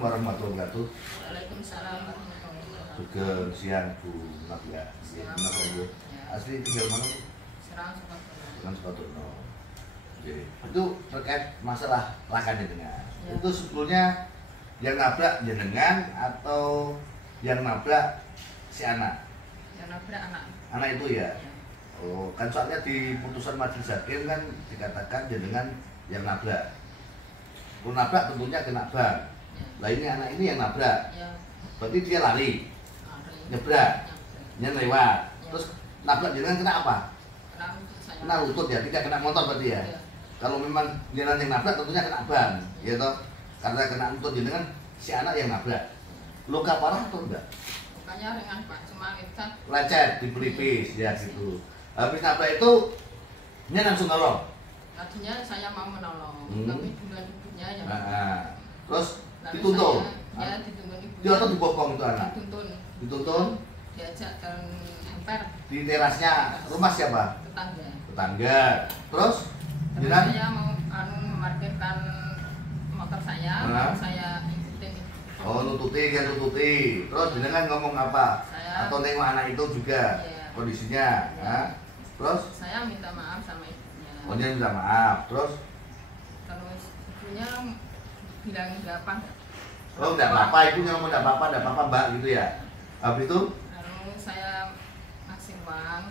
warahmatullahi wabarakatuh. Waalaikumsalam warahmatullahi wabarakatuh. Juga siang Bu Nabila. Asli tinggal mana Bu? Serang Sukodono. Serang Sukodono. Oke. Itu terkait masalah lakan jenengan. Ya. Itu sebetulnya yang nabrak jenengan atau yang nabrak si anak? Yang nabrak anak. Anak itu ya. Ya. Oh, kan soalnya di putusan majelis hakim kan dikatakan jenengan yang nabrak. Kalau nabrak tentunya kena ban. Ya. Lah ini anak ini yang nabrak. Ya. Berarti dia lari, Hari. nyebrang, Nabrak. lewat. Ya. Terus nabrak jenengan kena apa? Kena lutut saya. Kena lutut ya, tidak kena motor berarti ya. Ya. Kalau memang jenengan yang nabrak tentunya kena ban, ya toh. Karena kena lutut jenengan si anak yang nabrak. Luka parah atau enggak? Lukanya ringan Pak, cuma kita Lecet di pelipis ya gitu. Habis nabrak itu dia langsung nolong. tadinya saya mau menolong, Hmm. tapi duluan ibunya yang Nah, terus lalu dituntun. saya, ya dituntun ibunya. Dia atau dibopong itu anak? Dituntun, Dituntun diajak dan hamper di terasnya rumah siapa? tetangga. Tetangga. Terus Terus jenengan saya mau memarkirkan motor saya, Nah. saya ikutin. oh nututi, dia nututi. Terus jenengan ngomong apa? Saya- Atau nengok anak itu juga Iya. kondisinya. Iya. Nah, terus Saya minta maaf sama ibunya. oh dia minta maaf. Terus Terus ibunya bilang enggak apa. oh enggak apa-apa, ibunya ngomong enggak apa-apa, enggak apa-apa Mbak gitu ya. Habis itu Lalu saya kasih uang.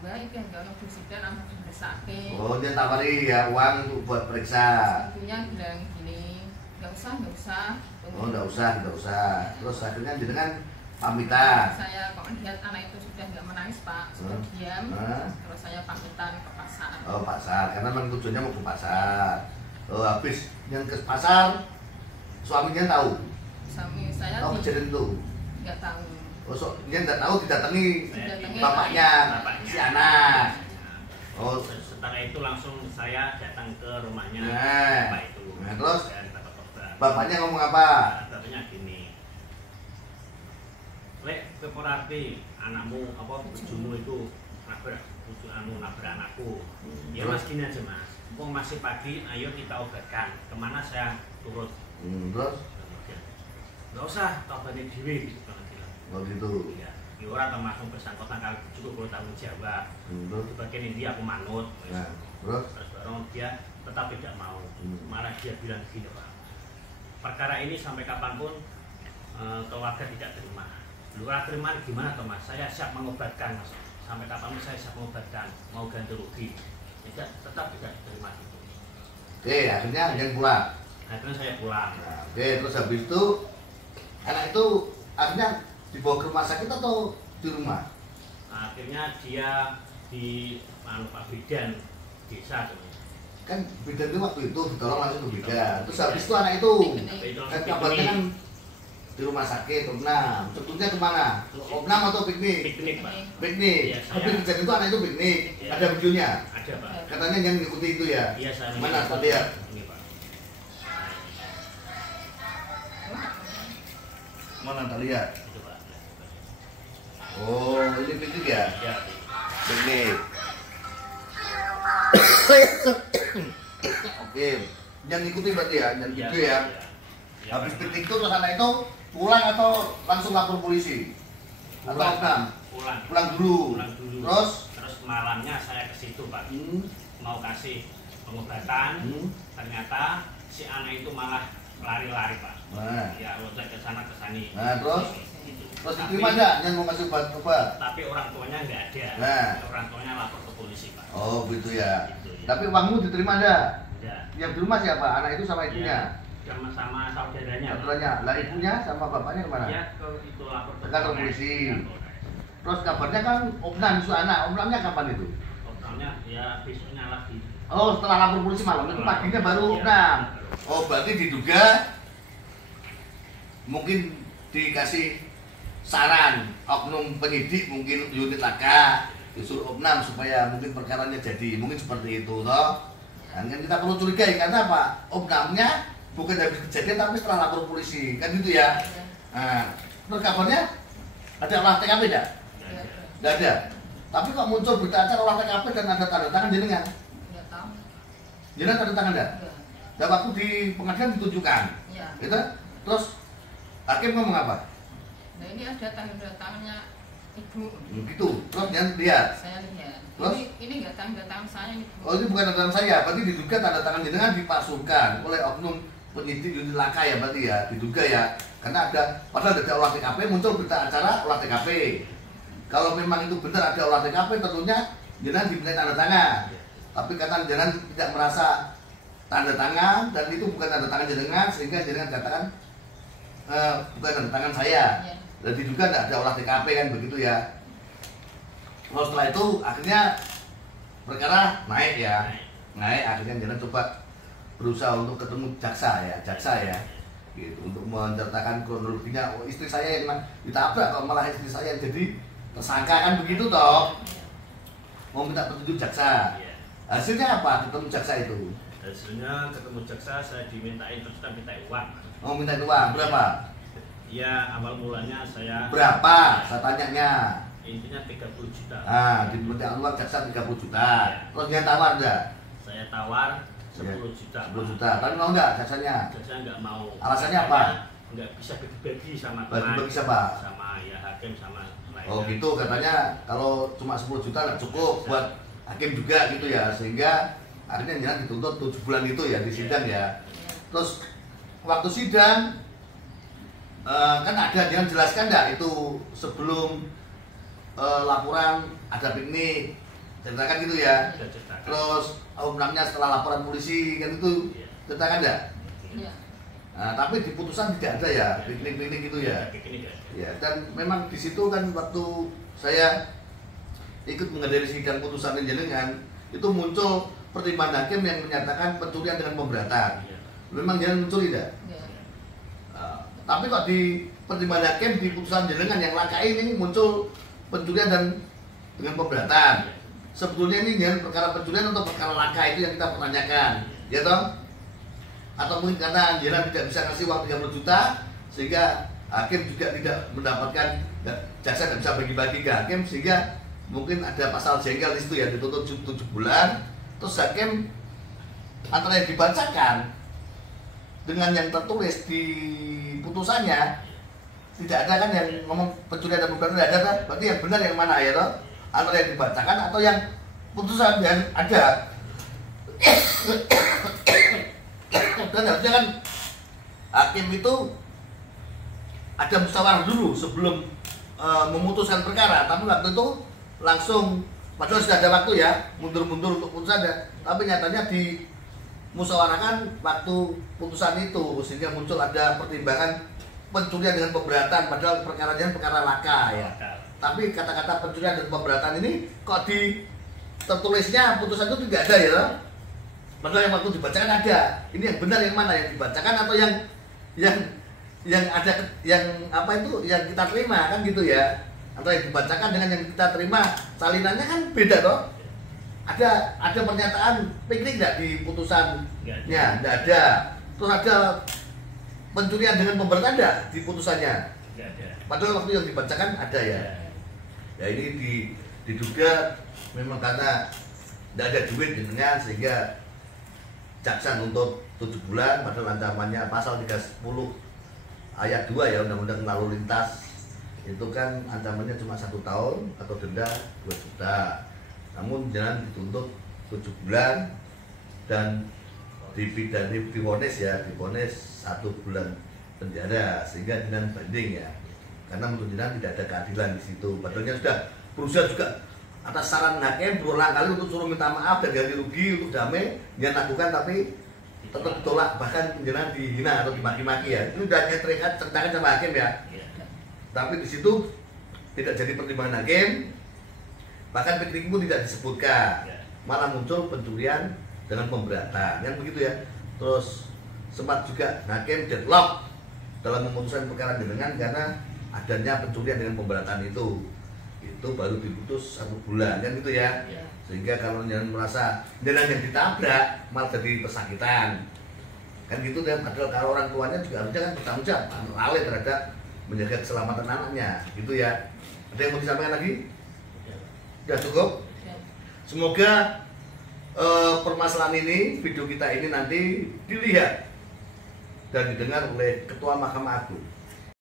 Mbak itu yang gak presiden sama sakit. oh dia tawari ya uang untuk buat periksa. Ibunya bilang gini, nggak usah. Oh enggak usah, enggak usah. Terus akhirnya jenengan pamitan. Saya kok lihat anak itu sudah nggak menangis Pak, sudah Hmm. diam. Hah? Terus saya pamitan ke pasar. Oh pasar, karena memang tujuannya mau ke pasar. Oh habis yang ke pasar suaminya tahu. Suami saya Oh kejadian itu. nggak tahu. Oh dia nggak tahu didatangi Didatangi bapaknya si anak. Oh Setelah itu langsung saya datang ke rumahnya Nah. Bapak itu. Nah, terus? Dan dapat obat. bapaknya ngomong apa? Bapaknya gini, Lek, keporati anakmu apa bujumu itu nabrak nabrak anakku. Ya Terus? mas gini aja mas, mumpung masih pagi, ayo kita obatkan. Kemana saya turut? Terus Kemudian, nggak usah, tak obatin dewi gitu kan bilang. oh gitu. Ya, ya orang termasuk bersangkutan kalau cukup perlu tanggung jawab. Terus Di bagian ini aku manut. nah, terus Terus bareng dia tetap tidak mau, malah dia bilang gini Pak, perkara ini sampai kapanpun keluarga tidak terima. Lurah terima gimana toh mas? Saya siap mengobatkan mas, sampai kapanpun saya siap mengobatkan, mau ganti rugi, tidak, tetap tidak terima itu. oke akhirnya jangan pulang. Akhirnya saya pulang. Nah, oke terus habis itu anak itu akhirnya dibawa ke rumah sakit atau di rumah? Akhirnya dia di Pak Bidan desa tuh. Kan bidan itu waktu itu ditolong langsung ke bidan. Terus habis itu anak itu kan kabarnya kan di rumah sakit Opnam. Sebetulnya kemana? Opnam atau piknik? Piknik Pak. Piknik. Iya, saya- Tapi kejadian itu anak itu piknik. Iya. Ada videonya. Ada Pak. Katanya jangan ngikuti itu ya. Iya saya. Mana Pak lihat? Ini Pak. Mana tak lihat? Itu Pak. Oh ini piknik ya? Ya. Piknik. Oke. Jangan ngikuti berarti ya, jangan Iya, video ya. iya. Habis piknik itu terus anak itu pulang atau langsung lapor polisi? Atau Pulang. Opnam? Pulang. Pulang dulu. Pulang dulu. Terus Terus malamnya saya ke situ Pak, mau kasih pengobatan. Ternyata si anak itu malah lari-lari Pak. Nah. Ya loncat ke sana ke sini. Nah, terus? Gitu. Terus Tapi- diterima enggak yang mau kasih obat? Tapi orang tuanya nggak ada. Nah. Orang tuanya lapor ke polisi Pak. Oh gitu ya. Gitu, ya. Tapi uangmu diterima enggak? Ya. Yang di rumah siapa? Anak itu sama ibunya? Sama saudaranya. Pak. Saudaranya. Lah ibunya sama bapaknya kemana? Ya ke itu lapor ke Kantor Polres. polisi. Kantor. Terus kabarnya kan Opnam isu anak. Opnamnya kapan itu? Opnamnya ya besoknya lagi. Oh setelah lapor polisi malam itu paginya baru Iya. Opnam. Oh berarti diduga mungkin dikasih saran oknum penyidik mungkin unit laka disuruh Opnam supaya mungkin perkaranya jadi mungkin seperti itu toh. Dan kan kita perlu curigai karena apa? Opnamnya bukan habis kejadian tapi setelah lapor polisi kan gitu ya. Nah, terus kabarnya ada olah TKP tidak? Tidak ada. Tapi kok muncul berita acara olah TKP dan ada tanda tangan jenengan? Nggak tahu. Jenengan tanda tangan tidak? Nggak. Dan waktu di pengadilan ditunjukkan, Iya. gitu? Terus Hakim ngomong apa? Nah ini ada tanda tangannya ibu. Gitu. Terus jangan lihat. Saya lihat. Terus? Ini nggak tanda tangan saya ini. Bu. Oh ini bukan tanda tangan saya, berarti diduga tanda tangan jenengan dipalsukan oleh oknum penyidik unit laka ya berarti ya, diduga ya. Karena ada, padahal ada olah TKP, muncul berita acara olah TKP. Kalau memang itu benar ada olah TKP, tentunya jenengan diminta tanda tangan. Tapi karena jenengan tidak merasa tanda tangan dan itu bukan tanda tangan jenengan, sehingga jenengan katakan bukan tanda tangan saya. Ya. Dan diduga tidak ada olah TKP kan begitu ya. Lalu setelah itu akhirnya perkara naik ya, naik akhirnya jenengan coba berusaha untuk ketemu jaksa ya, gitu untuk menceritakan kronologinya. Oh, istri saya yang ditabrak kok malah istri saya yang jadi tersangka kan begitu toh. Mau minta petunjuk jaksa. Hasilnya apa ketemu jaksa itu? Hasilnya ketemu jaksa saya dimintain terus minta uang. Mau minta uang berapa? Ya awal mulanya saya Berapa? Saya tanyanya. intinya 30 juta. Diminta uang jaksa 30 juta. Terus dia tawar enggak? Saya tawar 10 juta. 10 juta. Tapi mau enggak jaksanya? Jaksa nggak mau. Alasannya apa? Nggak bisa bagi-bagi sama Bagi-bagi siapa? sama ya hakim sama lainnya. Oh gitu katanya kalau cuma 10 juta nggak cukup buat hakim juga gitu ya, sehingga akhirnya jangan dituntut 7 bulan itu ya di sidang ya. Terus waktu sidang kan ada yang jelaskan nggak itu sebelum laporan ada piknik ceritakan gitu ya. Sudah ceritakan. Terus namanya setelah laporan polisi kan itu ceritakan nggak? Iya. Nah, tapi di putusan tidak ada ya piknik-piknik gitu ya. Piknik ya. Ya, dan memang di situ kan waktu saya ikut menghadiri sidang putusan jenengan itu muncul pertimbangan hakim yang menyatakan pencurian dengan pemberatan. Iya. Memang jangan mencuri tidak? Iya. Tapi kok di pertimbangan hakim di putusan jenengan yang laka ini muncul pencurian dan dengan pemberatan. Sebetulnya ini dengan perkara pencurian atau perkara laka itu yang kita pertanyakan, ya toh? Atau mungkin karena jenengan tidak bisa ngasih uang 30 juta sehingga hakim juga tidak mendapatkan, jaksa tidak bisa bagi-bagi ke hakim sehingga mungkin ada pasal jengkel di situ ya, dituntut 7 bulan. Terus hakim antara yang dibacakan dengan yang tertulis di putusannya tidak ada kan yang ngomong pencurian dan pemberatan, tidak ada kan? Berarti yang benar yang mana ya toh? Antara yang dibacakan atau yang putusan yang ada. Dan harusnya kan hakim itu ada musyawarah dulu sebelum memutuskan perkara, tapi waktu itu langsung padahal sudah ada waktu ya mundur-mundur untuk putusan ya, tapi nyatanya dimusyawarahkan waktu putusan itu sehingga muncul ada pertimbangan pencurian dengan pemberatan padahal perkaranya perkara laka ya. Tapi kata-kata pencurian dan pemberatan ini kok di tertulisnya putusan itu tidak ada ya. Padahal yang waktu dibacakan ada. Ini yang benar yang mana, yang dibacakan atau yang ada yang apa itu yang kita terima kan gitu ya. Antara yang dibacakan dengan yang kita terima salinannya kan beda toh. Ada pernyataan piknik enggak di putusannya? Enggak ada. Terus ada pencurian dengan pemberatan enggak di putusannya? Enggak ada. Padahal waktu yang dibacakan ada ya. Ya ini diduga memang karena tidak ada duit jenengan sehingga jaksa nuntut 7 bulan padahal ancamannya pasal 310 ayat 2 ya Undang-Undang Lalu Lintas itu kan ancamannya cuma 1 tahun atau denda 2 juta. Namun jangan dituntut 7 bulan dan divonis 1 bulan penjara sehingga dengan banding ya. Karena menurut jenengan tidak ada keadilan di situ. Padahal sudah berusaha juga atas saran hakim berulang kali untuk suruh minta maaf dan ganti rugi untuk damai dia lakukan tapi tetap ditolak, bahkan jenengan dihina atau dimaki-maki ya. Itu sudah terikat ceritakan sama hakim ya. Tapi di situ tidak jadi pertimbangan hakim, bahkan piknik pun tidak disebutkan, malah muncul pencurian dengan pemberatan kan begitu ya. Terus sempat juga hakim deadlock dalam memutuskan perkara jenengan karena adanya pencurian dengan pemberatan itu baru diputus 1 bulan kan gitu ya. Sehingga kalau jangan merasa jenengan yang ditabrak malah jadi pesakitan kan gitu deh. Padahal kalau orang tuanya juga harusnya kan bertanggung jawab lalai terhadap menjaga keselamatan anaknya gitu ya. Ada yang mau disampaikan lagi? Sudah cukup? Semoga permasalahan ini, video kita ini nanti dilihat dan didengar oleh Ketua Mahkamah Agung.